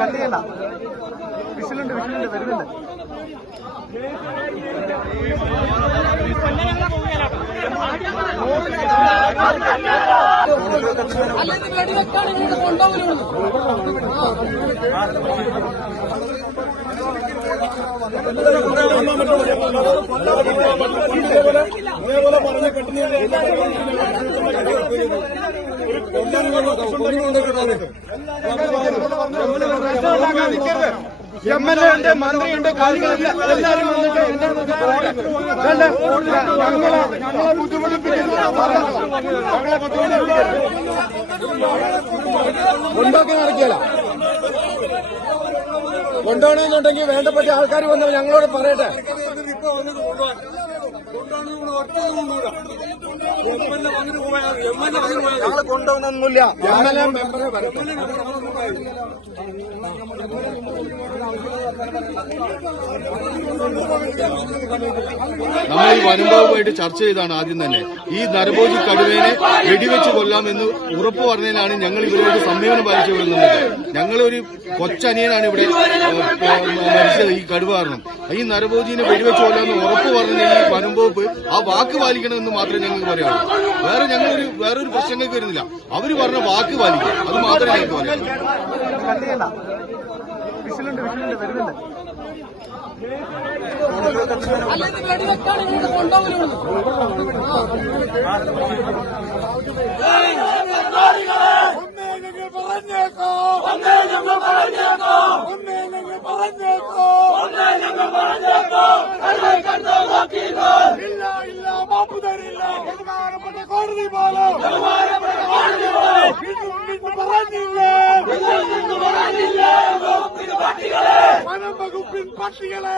കട്ടിയല്ല വിസിലുണ്ട് വരുന്നുണ്ട് MLA ഉണ്ട്, മന്ത്രിയുണ്ട്, കാര്യങ്ങളുണ്ട്, എല്ലാവരും വന്നിട്ട് ഞങ്ങളെ ബുദ്ധിമുട്ടിപ്പിക്കുന്നു. നടക്കിയല്ല കൊണ്ടുപോകണമെന്നുണ്ടെങ്കിൽ വേണ്ടപ്പെട്ട ആൾക്കാർ വന്ന് ഞങ്ങളോട് പറയട്ടെ. ഞങ്ങൾ കൊണ്ടുപോകുന്നൊന്നുമില്ല. MLA മെമ്പറെ വരട്ടെ. നമ്മൾ ഈ വനംവകുപ്പുമായിട്ട് ചർച്ച ചെയ്താണ് ആദ്യം തന്നെ ഈ നരഭോജി കടുവേനെ വെടിവെച്ച് കൊല്ലാമെന്ന് ഉറപ്പ് പറഞ്ഞതിനാണ് ഞങ്ങൾ ഇവരോട് സമീപനം പാലിച്ചു കൊള്ളുന്നത്. ഞങ്ങളൊരു കൊച്ചനിയനാണ് ഇവിടെ മരിച്ചത് ഈ കടുവ കാരണം. ഈ നരഭോജിനെ വെടിവെച്ച് കൊല്ലാമെന്ന് ഉറപ്പ് പറഞ്ഞ ഈ വനംവകുപ്പ് ആ വാക്ക് പാലിക്കണമെന്ന് മാത്രമേ ഞങ്ങൾക്ക് പറയാനുള്ളൂ. വേറൊരു പ്രശ്നങ്ങൾക്ക് വരുന്നില്ല. അവര് പറഞ്ഞ വാക്ക് പാലിക്കുക, അത് മാത്രമേ ഞങ്ങൾക്ക് പറയാനുള്ളൂ. വിസിലുണ്ട് വരുന്നുണ്ട് കോടതി പോലും വനം വകുപ്പിൻ പട്ടികളെ